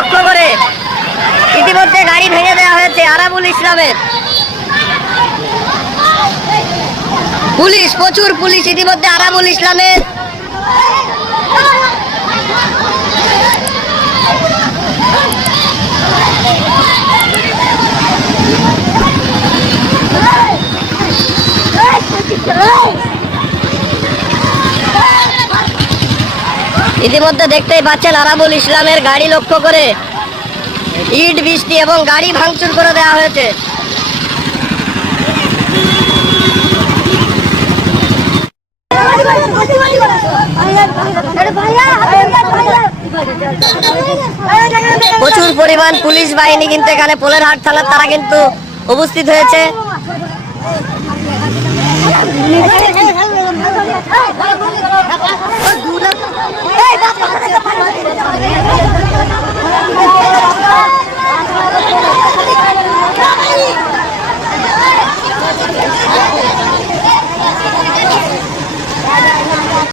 লক্ষ্য করে ইতিমধ্যে গাড়ি ভেঙে দেওয়া হয়েছে আরাবুল ইসলামের পুলিশ প্রচুর পুলিশ ইতিমধ্যে আরাবুল ইসলামের ইতিমধ্যে দেখতেই পাচ্ছেন আরাবুল ইসলামের গাড়ি লক্ষ্য করে ইট বৃষ্টি এবং গাড়ি ভাঙচুর করে দেওয়া হয়েছে প্রচুর পরিমাণ পুলিশ বাহিনী কিন্তু এখানে পোলের হাট থানার তারা কিন্তু উপস্থিত হয়েছে